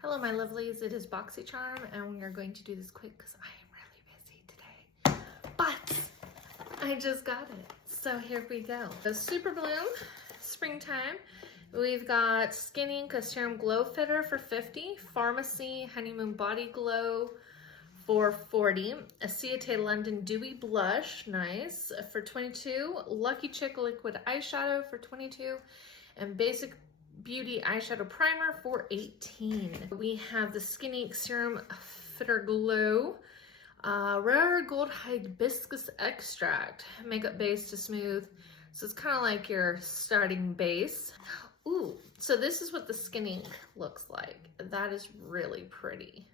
Hello my lovelies, it is BoxyCharm and we are going to do this quick because I am really busy today. But I just got it. So here we go. The Super Bloom Springtime. We've got Skin Ink, a Serum Glow Fitter for $50. Pharmacy Honeymoon Body Glow for $40. A Ciate London Dewy Blush, nice, for $22. Lucky Chick Liquid Eyeshadow for $22. And Basic Beauty Eyeshadow Primer for $18. We have the Skin Ink Serum Fitter Glow, Rare Gold Hibiscus Extract, makeup base to smooth. So it's kind of like your starting base. Ooh, so this is what the Skin Ink looks like. That is really pretty.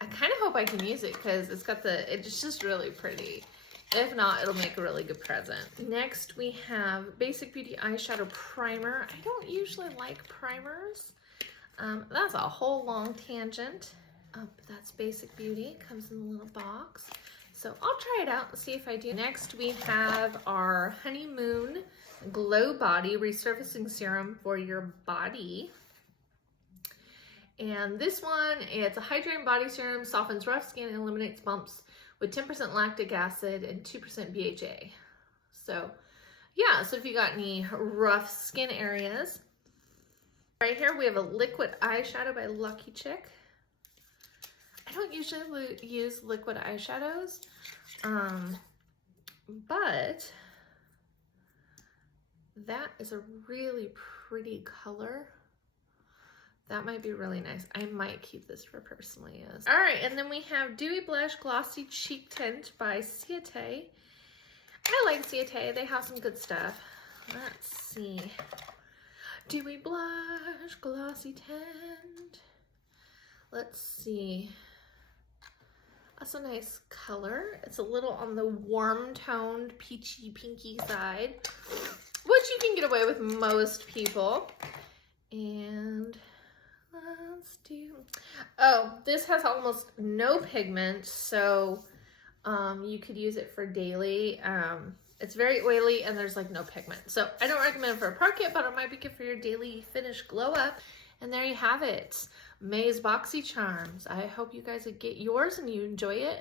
I kind of hope I can use it because it's just really pretty. If not, it'll make a really good present. Next, we have Basic Beauty Eyeshadow Primer. I don't usually like primers. That's a whole long tangent. But that's Basic Beauty. It comes in a little box. So I'll try it out and see if I do. Next, we have our Honeymoon Glow Body Resurfacing Serum for your body. And this one, it's a hydrating body serum, softens rough skin and eliminates bumps with 10% lactic acid and 2% BHA. So yeah, so if you got any rough skin areas. Right here we have a liquid eyeshadow by Lucky Chick. I don't usually use liquid eyeshadows, but that is a really pretty color. That might be really nice. I might keep this for personal use. All right, and then we have Dewy Blush Glossy Cheek Tint by Ciate. I like Ciate. They have some good stuff. Let's see. Dewy Blush Glossy Tint. Let's see. That's a nice color. It's a little on the warm toned peachy pinky side, which you can get away with most people. And let's do, oh, this has almost no pigment, so you could use it for daily. It's very oily and there's like no pigment. So I don't recommend it for a pro kit, but it might be good for your daily finish glow up. And there you have it. May's BoxyCharms. I hope you guys get yours and you enjoy it.